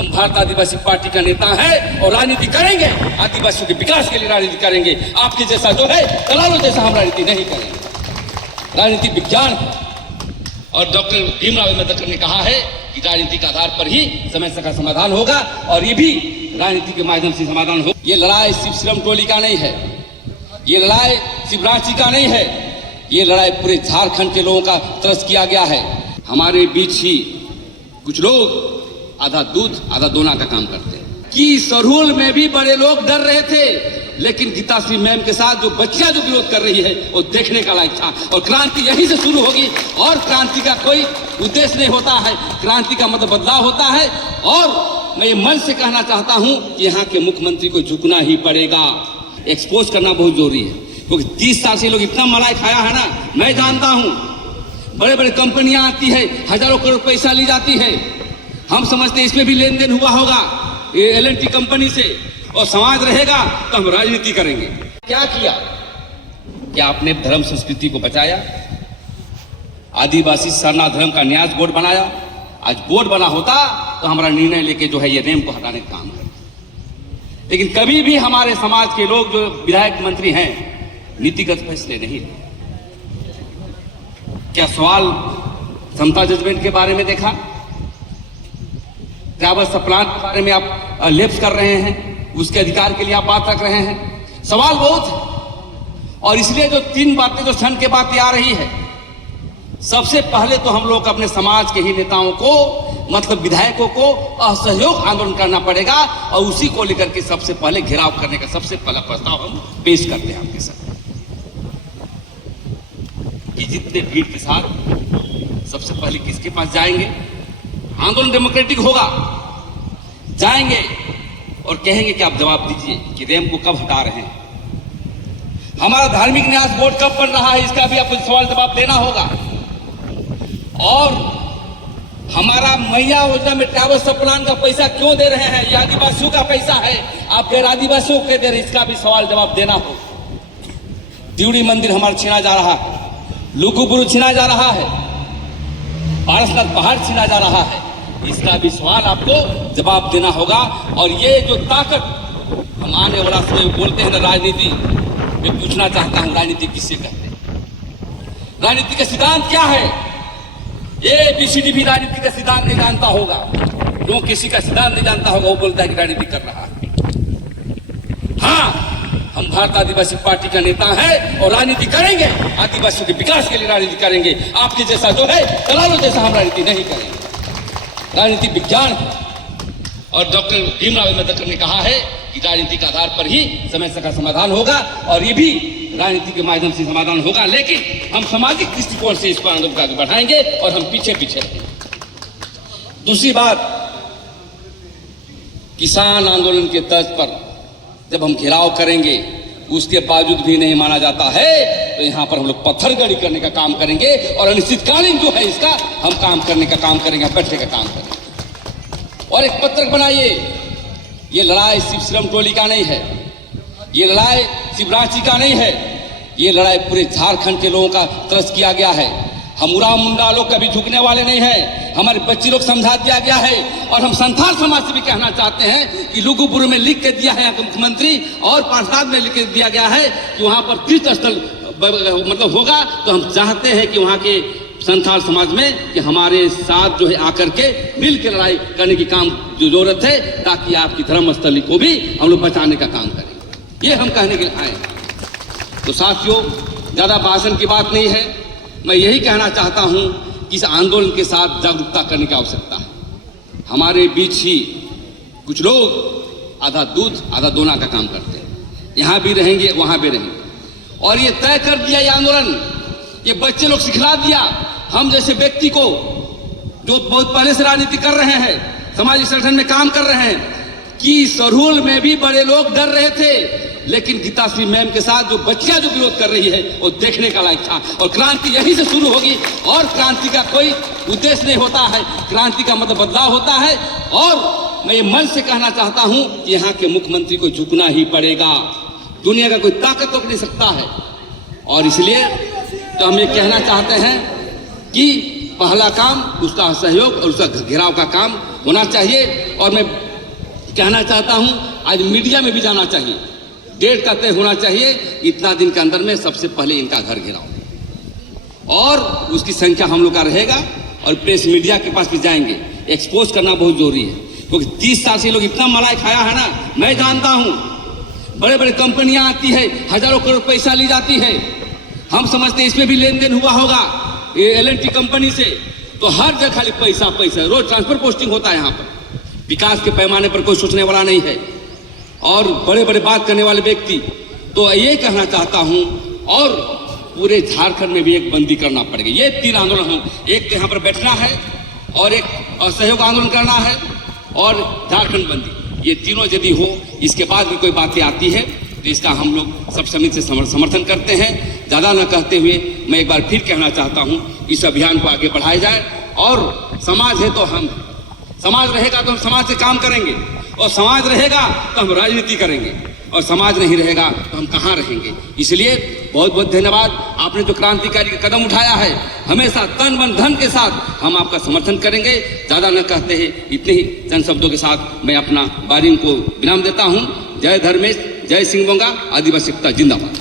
हम भारत आदिवासी पार्टी का नेता है और राजनीति करेंगे, आदिवासियों के विकास के लिए राजनीति करेंगे। आपके जैसा जो है दलालों जैसा हम राजनीति नहीं करेंगे। राजनीति विज्ञान और डॉक्टर भीमराव अम्बेडकर ने कहा है कि राजनीति के आधार पर ही समस्या का समाधान होगा और ये भी राजनीति के माध्यम से समाधान हो। ये लड़ाई सिर्फ श्रम टोली का नहीं है, ये लड़ाई सिर्फ रांची का नहीं है, ये लड़ाई पूरे झारखंड के लोगों का तरस किया गया है। हमारे बीच ही कुछ लोग आधा दूध आधा दोना का काम करते हैं कि सरहुल में भी बड़े लोग डर रहे थे, लेकिन गीताश्री मैम के साथ जो बच्चियां जो विरोध कर रही है वो देखने का लायक था। और क्रांति यहीं से शुरू होगी और क्रांति का कोई उद्देश्य नहीं होता है, क्रांति का मतलब बदलाव होता है। और मैं ये मन से कहना चाहता हूं कि यहाँ के मुख्यमंत्री को झुकना ही पड़ेगा, एक्सपोज करना बहुत जरूरी है, क्योंकि 30 साल से लोग इतना मलाई खाया है ना, मैं जानता हूं। बड़े बड़े कंपनियां आती है, हजारों करोड़ पैसा ली जाती है, हम समझते हैं इसमें भी लेन देन हुआ होगा ये L&T कंपनी से, और समाज रहेगा तो हम राजनीति करेंगे। क्या किया? क्या आपने धर्म संस्कृति को बचाया? आदिवासी सरना धर्म का न्यास बोर्ड बनाया। आज बोर्ड बना होता तो हमारा निर्णय लेके जो है ये नेम को हटाने का काम करते, लेकिन कभी भी हमारे समाज के लोग जो विधायक मंत्री हैं नीतिगत फैसले नहीं लेते। क्या सवाल समता जजमेंट के बारे में देखा? ट्रैवल प्लांट के बारे में आप लेप्स कर रहे हैं, उसके अधिकार के लिए आप बात रख रहे हैं। सवाल बहुत है और इसलिए जो 3 बातें जो क्षण के बातें आ रही है, सबसे पहले तो हम लोग अपने समाज के ही नेताओं को मतलब विधायकों को असहयोग आंदोलन करना पड़ेगा और उसी को लेकर के सबसे पहले घेराव करने का सबसे पहला प्रस्ताव हम पेश करते हैं आपके साथ कि जितने भीड़ के साथ सबसे पहले किसके पास जाएंगे? आंदोलन डेमोक्रेटिक होगा, जाएंगे और कहेंगे कि आप जवाब दीजिए कि रेम को कब हटा रहे हैं, हमारा धार्मिक न्यास बोर्ड कब बन रहा है, इसका भी आपको सवाल जवाब देना होगा। और हमारा मैया योजना में ट्रैवल प्लान का पैसा क्यों दे रहे हैं? ये आदिवासियों का पैसा है, आप गैर आदिवासियों को दे रहे हैं, इसका भी सवाल जवाब देना हो। त्रिवेणी मंदिर हमारा छीना जा रहा है, लुगुबुरु छीना जा रहा है, पारसनाथ पहाड़ छीना जा रहा है, इसका भी सवाल आपको जवाब देना होगा। और ये जो ताकत हम आने वाला समय बोलते हैं ना राजनीति, मैं पूछना चाहता हूं राजनीति किससे कहते हैं? राजनीति का सिद्धांत क्या है? ये बीसीडी भी राजनीति का सिद्धांत नहीं जानता होगा, जो किसी का सिद्धांत नहीं जानता होगा वो बोलता है कि राजनीति कर रहा है। हाँ, हम भारत आदिवासी पार्टी का नेता है और राजनीति करेंगे, आदिवासियों के विकास के लिए राजनीति करेंगे। आपके जैसा जो है दलालों जैसा हम राजनीति नहीं करेंगे। राजनीति विज्ञान और डॉक्टर भीमराव अम्बेडकर ने कहा है कि राजनीति के आधार पर ही समस्या का समाधान होगा और ये भी राजनीति के माध्यम से समाधान होगा, लेकिन हम सामाजिक दृष्टिकोण से इसको आंदोलन को आगे बढ़ाएंगे और हम पीछे पीछे रहेंगे। दूसरी बात, किसान आंदोलन के तर्ज पर जब हम घेराव करेंगे उसके बावजूद भी नहीं माना जाता है तो यहाँ पर हम लोग पत्थरगड़ी करने का काम करेंगे और अनिश्चितकालीन जो है इसका हम काम करने का काम करेंगे, बैठने का काम करेंगे। और एक पत्रक बनाइए, ये लड़ाई सिर्फ श्रम टोली का नहीं है, ये लड़ाई सिर्फ रांची का नहीं है, ये लड़ाई पूरे झारखंड के लोगों का तरस किया गया है। हम उरा मुंडा लोग कभी झुकने वाले नहीं हैं, हमारे बच्चे लोग समझा दिया गया है। और हम संथाल समाज से भी कहना चाहते हैं कि लुगुबुरु में लिख के दिया है यहाँ के मुख्यमंत्री और पार्षद में लिख के दिया गया है कि वहां पर तीर्थ स्थल मतलब होगा, तो हम चाहते हैं कि वहां के संथाल समाज में कि हमारे साथ जो है आकर के मिल के लड़ाई करने की काम जो जरूरत है, ताकि आपकी धर्मस्थली को भी हम लोग बचाने का काम करें। ये हम कहने के लिए आए। तो साथियों, ज्यादा भाषण की बात नहीं है, मैं यही कहना चाहता हूं कि इस आंदोलन के साथ जागरूकता करने की आवश्यकता है। हमारे बीच ही कुछ लोग आधा दूध आधा दोना का काम करते हैं, यहां भी रहेंगे वहां भी रहेंगे। और ये तय कर दिया ये आंदोलन, ये बच्चे लोग सिखला दिया हम जैसे व्यक्ति को जो बहुत पहले से राजनीति कर रहे हैं, सामाजिक संगठन में काम कर रहे हैं, कि सरहुल में भी बड़े लोग डर रहे थे, लेकिन गीताश्री मैम के साथ जो बच्चियां जो विरोध कर रही है वो देखने का लायक था। और क्रांति यहीं से शुरू होगी और क्रांति का कोई उद्देश्य नहीं होता है, क्रांति का मतलब बदलाव होता है। और मैं ये मन से कहना चाहता हूं कि यहाँ के मुख्यमंत्री को झुकना ही पड़ेगा, दुनिया का कोई ताकत रोक नहीं सकता है। और इसलिए तो हम ये कहना चाहते हैं कि पहला काम उसका सहयोग और उसका घेराव का काम होना चाहिए। और मैं कहना चाहता हूं आज मीडिया में भी जाना चाहिए, डेट का तय होना चाहिए, इतना दिन के अंदर में सबसे पहले इनका घर घेराओ और उसकी संख्या हम लोग का रहेगा और प्रेस मीडिया के पास भी जाएंगे। एक्सपोज करना बहुत जरूरी है क्योंकि 30 साल से लोग इतना मलाई खाया है ना, मैं जानता हूं। बड़े बड़े कंपनियां आती है, हजारों करोड़ पैसा ली जाती है, हम समझते हैं इसमें भी लेन देन हुआ होगा एल&टी कंपनी से, तो हर जगह खाली पैसा पैसा, रोज ट्रांसफर पोस्टिंग होता है यहाँ पर। विकास के पैमाने पर कोई सोचने वाला नहीं है और बड़े बड़े बात करने वाले व्यक्ति। तो ये कहना चाहता हूं और पूरे झारखंड में भी एक बंदी करना पड़ेगा। ये 3 आंदोलन हो, एक तो यहाँ पर बैठना है और एक असहयोग आंदोलन करना है और झारखंड बंदी, ये तीनों यदि हो, इसके बाद भी कोई बातें आती है तो इसका हम लोग सब समिति से समर्थन करते हैं। ज़्यादा न कहते हुए मैं एक बार फिर कहना चाहता हूं, इस अभियान को आगे बढ़ाया जाए और समाज है तो हम, समाज रहेगा तो हम समाज से काम करेंगे और समाज रहेगा तो हम राजनीति करेंगे और समाज नहीं रहेगा तो हम कहाँ रहेंगे। इसलिए बहुत बहुत धन्यवाद। आपने जो क्रांतिकारी कदम उठाया है, हमेशा तन मन धन के साथ हम आपका समर्थन करेंगे। ज़्यादा न कहते हैं, इतने ही चंद शब्दों के साथ मैं अपना बारी को विराम देता हूँ। जय धर्मेश, जय सिंह बोंगा, आदिवासी एकता जिंदाबाद।